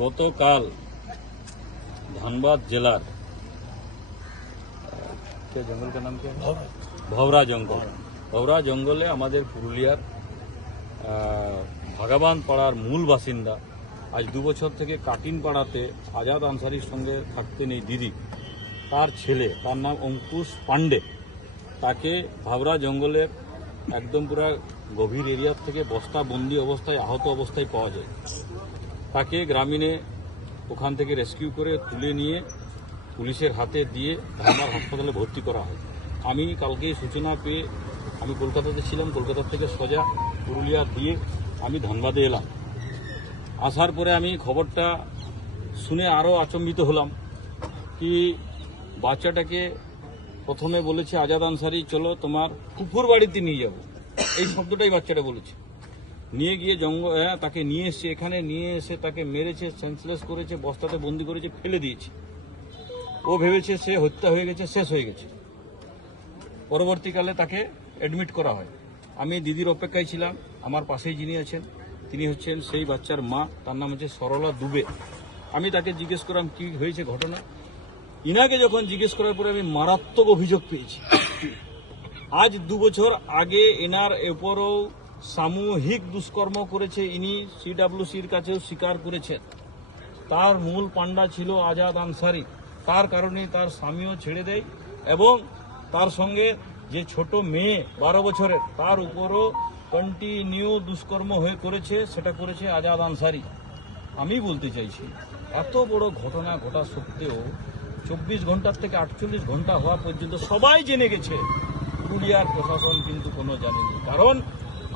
গতকাল ধানবাদ জেলার জঙ্গলটার নাম কি ভবরা জঙ্গল। ভবরা জঙ্গলে আমাদের পুরুলিয়ার ভাগাবান পাড়ার মূল বাসিন্দা আজ দু বছর থেকে কাটিন পাড়াতে আজাদ আনসারির সঙ্গে থাকতেন এই দিদি। তার ছেলে তার নাম অঙ্কুশ পাণ্ডে। তাকে ভাবরা জঙ্গলের একদম পুরা গভীর এরিয়ার থেকে বস্তা বন্দি অবস্থায় আহত অবস্থায় পাওয়া যায়। তাকে গ্রামীণে ওখান থেকে রেস্কিউ করে তুলে নিয়ে পুলিশের হাতে দিয়ে ধানবাদ হাসপাতালে ভর্তি করা হয়। আমি কালকে সূচনা পেয়ে আমি কলকাতাতে ছিলাম, কলকাতা থেকে সোজা পুরুলিয়া দিয়ে আমি ধানবাদে এলাম। আসার পরে আমি খবরটা শুনে আরও আচম্বিত হলাম কি বাচ্চাটাকে প্রথমে বলেছে, আজাদ আনসারি, চলো তোমার কুকুর বাড়িতে নিয়ে যাব। এই শব্দটাই বাচ্চাটা বলেছে। নিয়ে গিয়ে জঙ্গল হ্যাঁ তাকে নিয়ে এসছে, এখানে নিয়ে এসে তাকে মেরেছে সেন্সলেস করেছে, বস্তাতে বন্দি করেছে, ফেলে দিয়েছে। ও ভেবেছে সে হত্যা হয়ে গেছে, শেষ হয়ে গেছে। পরবর্তীকালে তাকে অ্যাডমিট করা হয়। আমি দিদির অপেক্ষায় ছিলাম, আমার পাশেই যিনি আছেন, তিনি হচ্ছেন সেই বাচ্চার মা, তার নাম হচ্ছে সরলা দুবে। আমি তাকে জিজ্ঞেস করলাম কি হয়েছে ঘটনা? ইনাকে যখন জিজ্ঞেস করার পরে আমি মারাত্মক অভিযোগ পেয়েছি। আজ দু বছর আগে এনার এরপরও সামূহিক দুষ্কর্ম করেছে ইনি সিডাব্লিউসির কাছেও স্বীকার করেছেন। তার মূল পান্ডা ছিল আজাদ আনসারি। তার কারণে তার স্বামীও ছেড়ে দেয় এবং তার সঙ্গে যে ছোট মেয়ে বারো বছরের, তার উপরও কন্টিনিউ দুষ্কর্ম হয়ে করেছে, সেটা করেছে আজাদ আনসারি। আমি বলতে চাইছি, এত বড় ঘটনা ঘটা সত্ত্বেও চব্বিশ ঘণ্টার থেকে আটচল্লিশ ঘণ্টা হওয়া পর্যন্ত সবাই জেনে গেছে। পুরুলিয়ার প্রশাসন কিন্তু কোনো জানেনি। কারণ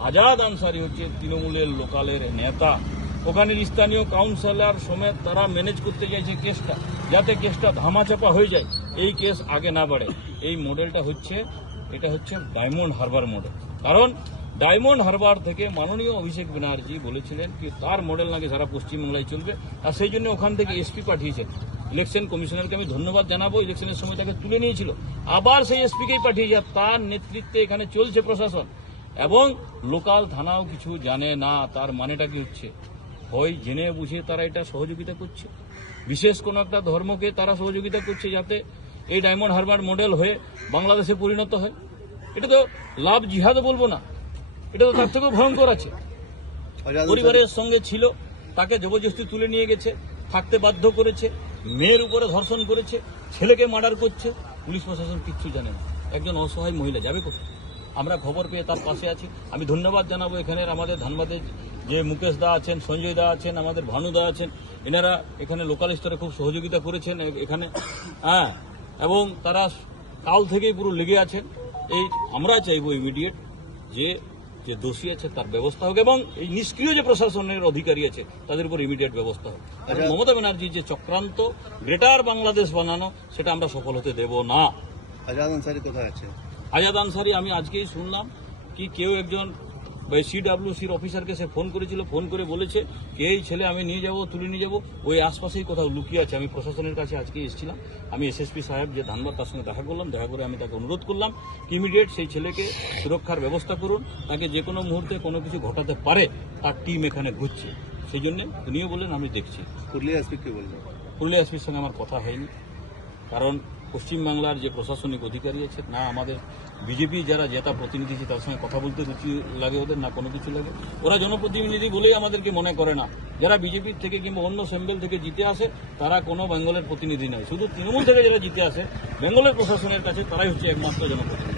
আজাদ আনসারি হচ্ছে তৃণমূলের লোকালের নেতা। ওখানের স্থানীয় কাউন্সিলর সমেত তারা ম্যানেজ করতে চাইছে কেসটা, যাতে কেসটা ধামাচাপা হয়ে যায়। এই কেস আগে না বাড়ে। এই মডেলটা হচ্ছে, এটা হচ্ছে ডায়মন্ড হারবার মডেল কারণ ডায়মন্ড হারবার থেকে মাননীয় অভিষেক ব্যানার্জি বলেছিলেন কি, তার মডেল নাকি সারা পশ্চিমবাংলায় চলবে। আর সেই জন্য ওখান থেকে এসপি পাঠিয়েছেন। ইলেকশন কমিশনারকে আমি ধন্যবাদ জানাব। ইলেকশনের সময় তাকে তুলে নিয়েছিল। আবার সেই এসপিকেই পাঠিয়েছে। তার নেতৃত্বে এখানে চলছে প্রশাসন। এবং লোকাল থানাও কিছু জানে না তার মানেটা কি হচ্ছে? হয় জেনে বুঝে তারা এটা সহযোগিতা করছে। বিশেষ কোনো একটা ধর্মকে তারা সহযোগিতা করছে যাতে এই ডায়মন্ড হারবার মডেল হয়ে বাংলাদেশে পরিণত হয়। এটা তো লাভ জিহাদও বলব না। এটা তো তার থেকেও ভয়ঙ্কর আছে। পরিবারের সঙ্গে ছিল তাকে জবরদস্তি তুলে নিয়ে গেছে থাকতে বাধ্য করেছে মেয়ের উপরে ধর্ষণ করেছে ছেলেকে মার্ডার করছে। পুলিশ প্রশাসন কিচ্ছু জানে না। একজন অসহায় মহিলা যাবে কোথায়? আমরা খবর পেয়ে তার পাশে আছি। আমি ধন্যবাদ জানাব এখানের আমাদের ধানবাদের যে মুকেশ দা আছেন সঞ্জয় দা আছেন আমাদের ভানু দা আছেন। এনারা এখানে লোকাল স্তরে খুব সহযোগিতা করেছেন এখানে। হ্যাঁ এবং তারা কাল থেকেই পুরো লেগে আছেন। এই আমরা চাইব ইমিডিয়েট যে যে দোষী আছে তার ব্যবস্থা হোক এবং এই নিষ্ক্রিয় যে প্রশাসনের অধিকারী আছে তাদের উপর ইমিডিয়েট ব্যবস্থা হোক। কারণ মমতা ব্যানার্জির যে চক্রান্ত গ্রেটার বাংলাদেশ বানানো সেটা আমরা সফল হতে দেব না। আজাদ আনসারি কোথায় আছে? আজাদ আনসারি আমি আজকেই শুনলাম কি কেউ একজন সিডাব্লিউসির অফিসারকে সে ফোন করেছিল ফোন করে বলেছে কে এই ছেলে? আমি নিয়ে যাব তুলে নিয়ে যাব। ওই আশপাশেই কোথাও লুকিয়ে আছে। আমি প্রশাসনের কাছে আজকে এসেছিলাম। আমি এসএসপি সাহেব যে ধানবাদ তার সঙ্গে দেখা করলাম দেখা করে আমি তাকে অনুরোধ করলাম ইমিডিয়েট সেই ছেলেকে সুরক্ষার ব্যবস্থা করুন। তাকে যে কোনো মুহূর্তে কোনো কিছু ঘটাতে পারে তার টিম এখানে ঘুরছে। সেই জন্য উনিও বললেন আমি দেখছি। পুরুলিয়া এসপি কি বলল পুরুলিয়া এসপির সঙ্গে আমার কথা হয়নি। কারণ পশ্চিমবাংলার যে প্রশাসনিক অধিকারী আছে, না আমাদের বিজেপি যারা যেটা প্রতিনিধি আছে, তার সঙ্গে কথা বলতে রুচি লাগে ওদের, না কোনো কিছু লাগে। ওরা জনপ্রতিনিধি বলেই আমাদেরকে মনে করে না। যারা বিজেপির থেকে কিংবা অন্য সেম্বেল থেকে জিতে আসে, তারা কোনো বেঙ্গলের প্রতিনিধি নয়। শুধু তৃণমূল থেকে যারা জিতে আসে, বেঙ্গলের প্রশাসনের কাছে তারাই হচ্ছে একমাত্র জনপ্রতিনিধি।